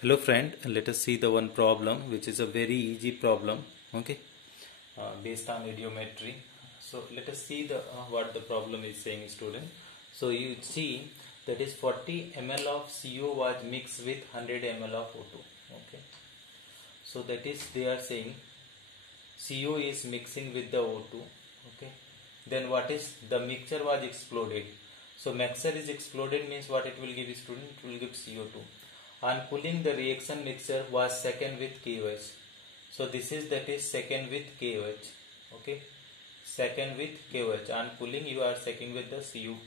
Hello friend, let us see the one problem which is a very easy problem, okay, based on Eudiometry. So let us see the what the problem is saying, student. So you see that is 40 ml of CO was mixed with 100 ml of O2, okay. So that is they are saying CO is mixing with the O2, okay. Then what is the mixture was exploded. So mixture is exploded means what it will give, student? It will give CO2. On cooling, the reaction mixture was second with KOH. So this is that is second with KOH, okay. Second with KOH. On cooling, you are second with the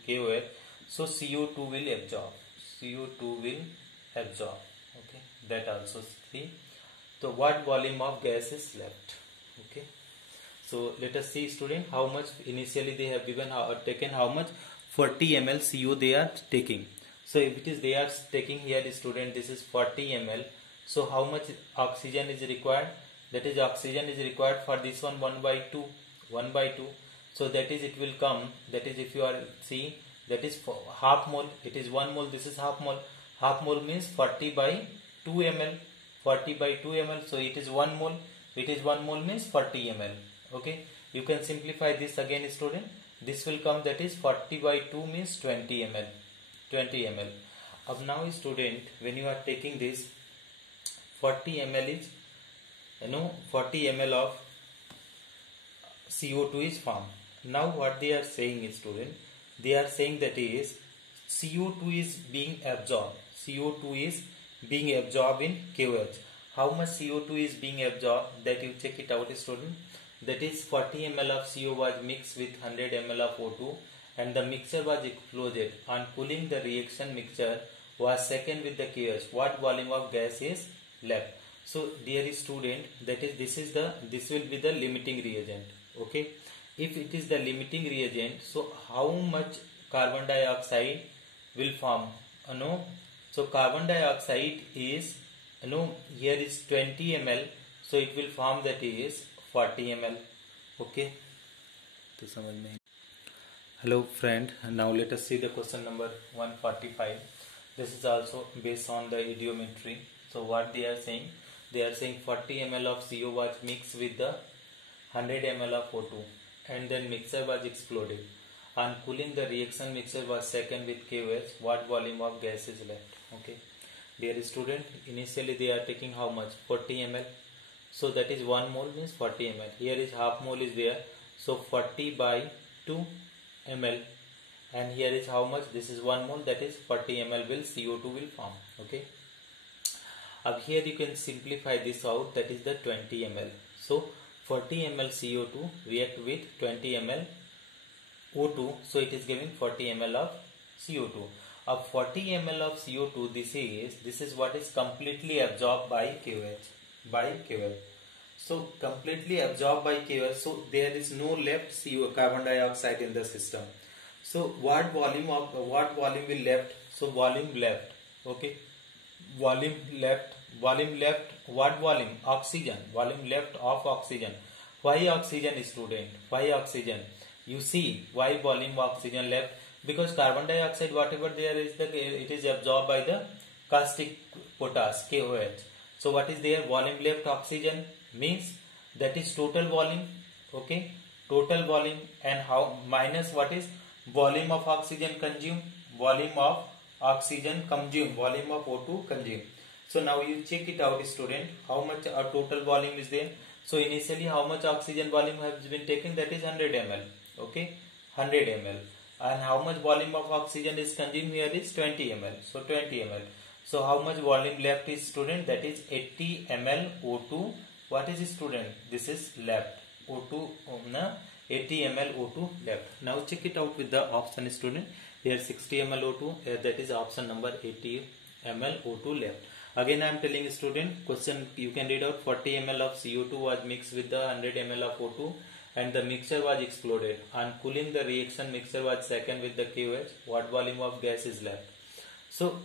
KOH. So CO2 will absorb. CO2 will absorb, okay. That also see. So what volume of gas is left, okay. So let us see, student, how much initially they have given, taken how much 40 ml CO they are taking. So if it is they are taking here, student, this is 40 ml. So how much oxygen is required? That is oxygen is required for this one 1 by 2. So that is it will come, that is if you are see, that is for half mole, it is 1 mole, this is half mole. Half mole means 40 by 2 ml. 40 by 2 ml, so it is 1 mole. It is 1 mole means 40 ml. Okay, you can simplify this again, student. This will come, that is 40 by 2 means 20 ml. 20 ml. Now, student, when you are taking this 40 ml is 40 ml of CO2 is formed. Now what they are saying is, student, they are saying that is CO2 is being absorbed. CO2 is being absorbed in KOH. How much CO2 is being absorbed? That you check it out, student. That is 40 ml of CO was mixed with 100 ml of O2 and the mixture was exploded. On cooling, the reaction mixture was second with the KOH. What volume of gas is left? So dear student, that is this will be the limiting reagent, okay. If it is the limiting reagent, so how much carbon dioxide will form? So carbon dioxide is here is 20 ml, so it will form that is 40 ml, okay. तो समझ में. Hello friend, now let us see the question number 145. This is also based on the Eudiometry. So what they are saying? They are saying 40 ml of CO was mixed with the 100 ml of O2 and then mixture was exploded. On cooling, the reaction mixture was second with KOH. What volume of gas is left? Okay. Dear student, initially they are taking how much? 40 ml. So that is 1 mole means 40 ml. Here is half mole is there. So 40 by 2 ml. And here is how much? This is 1 mole, that is 40 ml will CO2 will form. Okay. Up here you can simplify this out, that is the 20 ml. So 40 ml CO2 react with 20 ml O2. So it is giving 40 ml of CO2. Of 40 ml of CO2, this is what is completely absorbed by KOH. So completely absorbed by KOH. So there is no left carbon dioxide in the system. So what volume will left? So volume left. Okay. Volume left. What volume? Oxygen. Volume left of oxygen. Why oxygen, student? Why oxygen? You see why volume of oxygen left? Because carbon dioxide, whatever there is, it is absorbed by the caustic potash, KOH. So what is there? Volume left oxygen means that is total volume, okay, total volume, and how minus what is volume of oxygen consumed, volume of oxygen consumed, volume of O2 consumed. So now you check it out, student, how much total volume is there. So initially how much oxygen volume has been taken? That is 100 ml, okay, 100 ml. And how much volume of oxygen is consumed here is 20 ml. So 20 ml. So how much volume left is, student? That is 80 ml O2. What is, student? This is left. O2, 80 ml O2 left. Now check it out with the option, student. Here 60 ml O2. That is option number 80 ml O2 left. Again I am telling student, question you can read out. 40 ml of CO2 was mixed with the 100 ml of O2 and the mixture was exploded. On cooling, the reaction mixture was second with the KOH. What volume of gas is left? So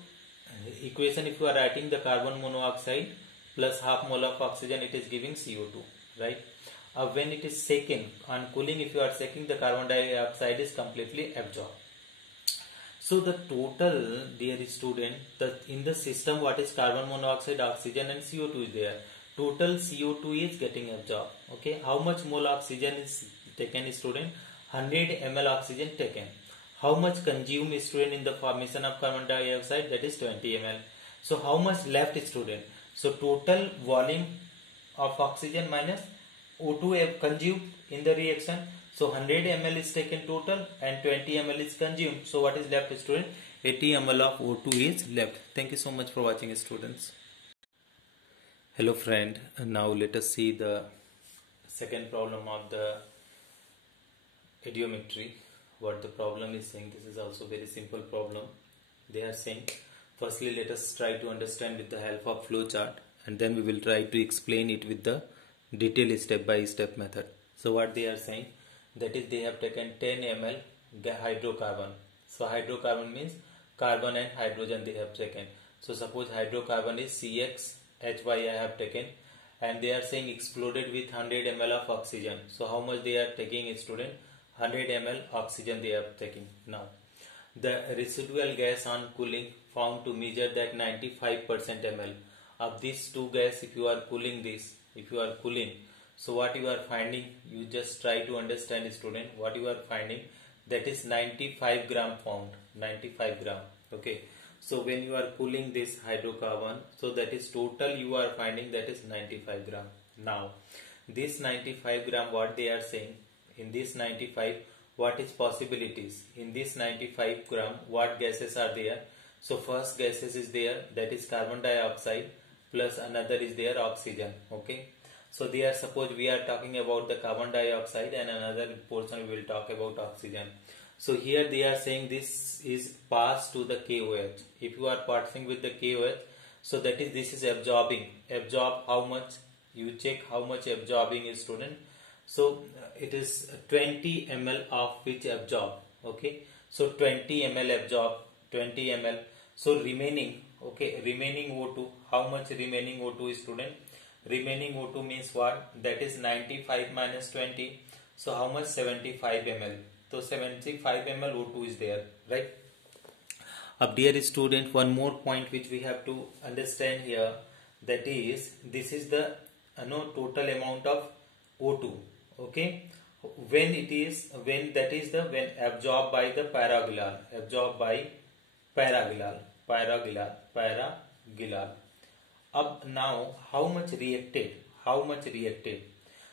equation, if you are writing the carbon monoxide plus half mole of oxygen, it is giving CO2, right? When it is second on cooling, if you are checking, the carbon dioxide is completely absorbed. So the total, dear student, in the system what is carbon monoxide, oxygen and CO2 is there. Total CO2 is getting absorbed. Okay, how much mole oxygen is taken, student? 100 ml oxygen taken. How much consumed, student, in the formation of carbon dioxide? That is 20 ml. So how much left, student? So total volume of oxygen minus O2 consumed in the reaction. So 100 ml is taken total and 20 ml is consumed. So what is left, student? 80 ml of O2 is left. Thank you so much for watching, students. Hello friend, now let us see the second problem of the Eudiometry. What the problem is saying, this is also very simple problem. They are saying, firstly let us try to understand with the help of flow chart, and then we will try to explain it with the detailed step by step method. So what they are saying, that is they have taken 10 ml hydrocarbon. So hydrocarbon means carbon and hydrogen they have taken. So suppose hydrocarbon is CXHY I have taken, and they are saying exploded with 100 ml of oxygen. So how much they are taking, student? 100 ml oxygen they are taking. Now the residual gas on cooling found to measure that 95% ml of these two gas. If you are cooling this, so what you are finding, you just try to understand, student, what you are finding, that is 95 gram found, 95 gram. Okay, so when you are cooling this hydrocarbon, so that is total you are finding, that is 95 gram. Now this 95 gram, what they are saying, in this 95 what is possibilities, in this 95 gram what gases are there? So first gases is there, that is carbon dioxide, plus another is there oxygen. Okay, so they are, suppose we are talking about the carbon dioxide and another portion we will talk about oxygen. So here they are saying this is passed to the KOH. If you are passing with the KOH, so that is this is absorbing. Absorb how much? You check how much absorbing is, student. So it is 20 ml of which absorb. Okay, so 20 ml absorb, 20 ml. So remaining, okay, remaining O2, how much remaining O2 is, student? Remaining O2 means what? That is 95 minus 20. So how much? 75 ml. So 75 ml O2 is there, right? Up dear student, one more point which we have to understand here, that is this is the total amount of O2. Okay, when it is, when that is the, when absorbed by the paraglyal, absorbed by paraglyal. Up now how much reacted? How much reacted?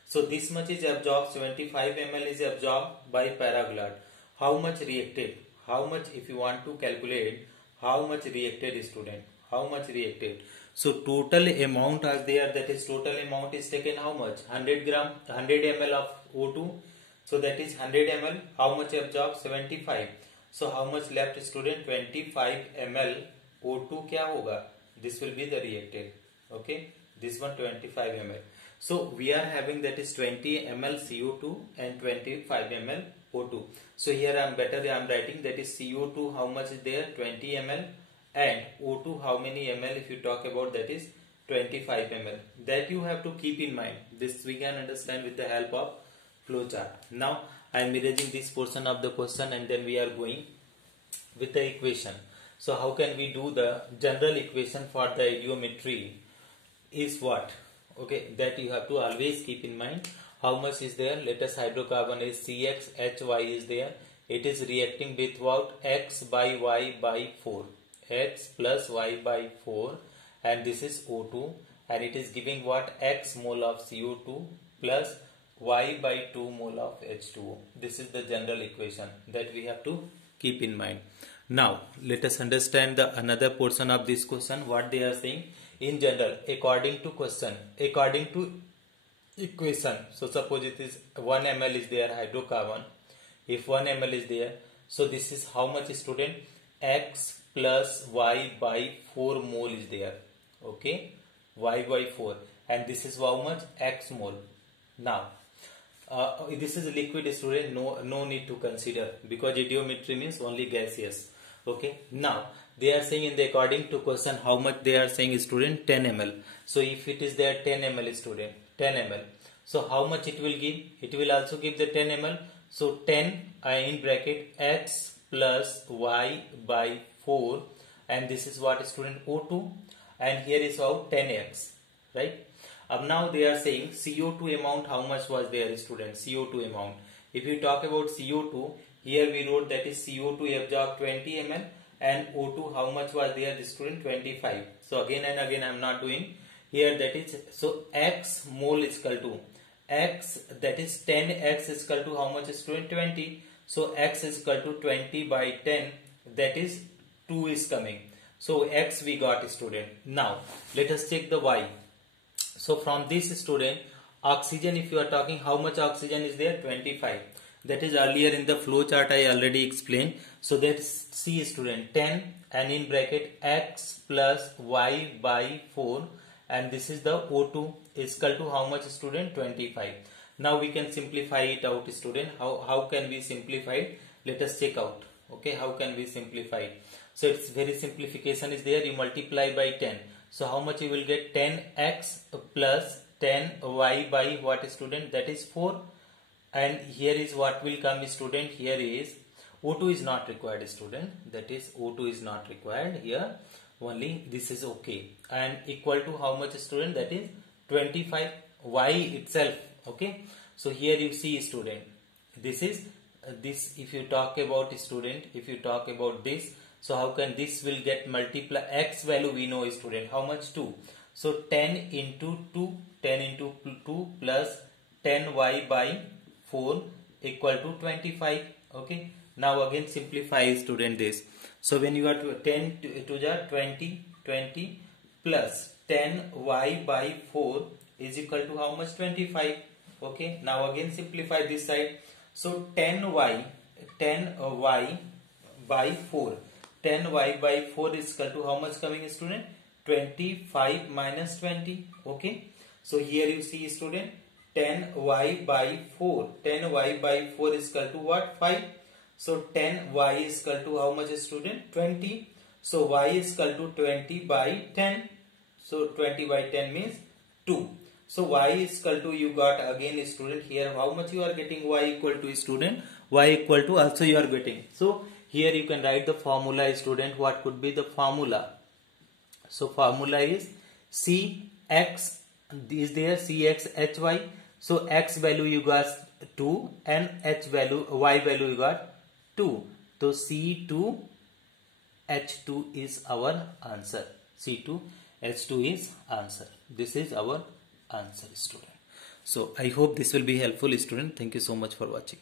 So this much is absorbed, 75 ml is absorbed by paraglyal. How much reacted? How much, if you want to calculate how much reacted, student? How much reacted? So total amount are there, that is total amount is taken how much? 100 ml of O2. So that is 100 ml. How much absorbed? 75. So how much left, student? 25 ml O2 क्या होगा? This will be the reacted. Okay, this one 25 ml. So we are having, that is 20 ml CO2 and 25 ml O2. So here I am writing, that is CO2 how much is there? 20 ml, and O2 how many ml? If you talk about, that is 25 ml. That you have to keep in mind. This we can understand with the help of flow chart. Now I am erasing this portion of the question, and then we are going with the equation. So how can we do the general equation for the Eudiometry is what? Okay, that you have to always keep in mind. How much is there? Let us hydrocarbon is CXHY is there. It is reacting with what? X by Y by 4. X plus Y by 4, and this is O2, and it is giving what? X mole of CO2 plus Y by 2 mole of H2O. This is the general equation that we have to keep in mind. Now let us understand the another portion of this question. What they are saying in general, according to question, according to equation. So suppose it is 1 ml is there hydrocarbon. If 1 ml is there, so this is how much, student? X plus Y by 4 mole is there. Okay, Y by 4, and this is how much? X mole. Now this is liquid, student. No need to consider, because Eudiometry means only gaseous. Okay, now they are saying in the according to question, how much they are saying, student? 10 ml. So if it is there 10 ml, student, 10 ml. So how much it will give? It will also give the 10 ml. So 10 in bracket X plus y by 4, and this is what student O2, and here is how 10x, right? Now they are saying CO2 amount, how much was there student? CO2 amount. If you talk about CO2, here we wrote that is CO2 absorbed 20 ml, and O2 how much was there student? 25. So again and again I am not doing here, that is, so x mole is equal to x, that is 10x is equal to how much student? 20. So x is equal to 20 by 10, that is 2 is coming. So x we got student. Now let us check the y. So from this student, oxygen, if you are talking how much oxygen is there? 25. That is earlier in the flow chart I already explained. So that's C student, 10 and in bracket x plus y by 4, and this is the O2 is equal to how much student? 25. Now we can simplify it out student. How can we simplify it? Let us check out. Okay, how can we simplify it? So it's very simplification is there. You multiply by 10. So how much you will get? 10x plus 10y by what student? That is 4. And here is what will come student. Here is O2 is not required student. That is O2 is not required here. Only this is okay. And equal to how much student? That is 25. Y itself. Okay. So here you see student. This is this. If you talk about student, if you talk about this. So how can this will get multiply? X value we know student. How much? 2. So 10 into 2. 10 into 2 plus 10y by 4 equal to 25. Okay. Now again simplify student this. So when you are to 10 to the 20 plus 10y by 4 is equal to how much? 25. Okay. Now again simplify this side. So 10y by 4. 10y by 4 is equal to how much coming student? 25 minus 20. Okay. So here you see student, 10y by 4. 10y by 4 is equal to what? 5. So 10y is equal to how much student? 20. So y is equal to 20 by 10. So 20 by 10 means 2. So y is equal to, you got again student here how much you are getting? Y equal to student, y equal to also you are getting. So here you can write the formula student. What could be the formula? So formula is Cx is there, Cx Hy. So x value you got 2 and h value, y value you got 2. So C2H2 is our answer. C2H2 is answer. This is our answer student. So I hope this will be helpful student. Thank you so much for watching.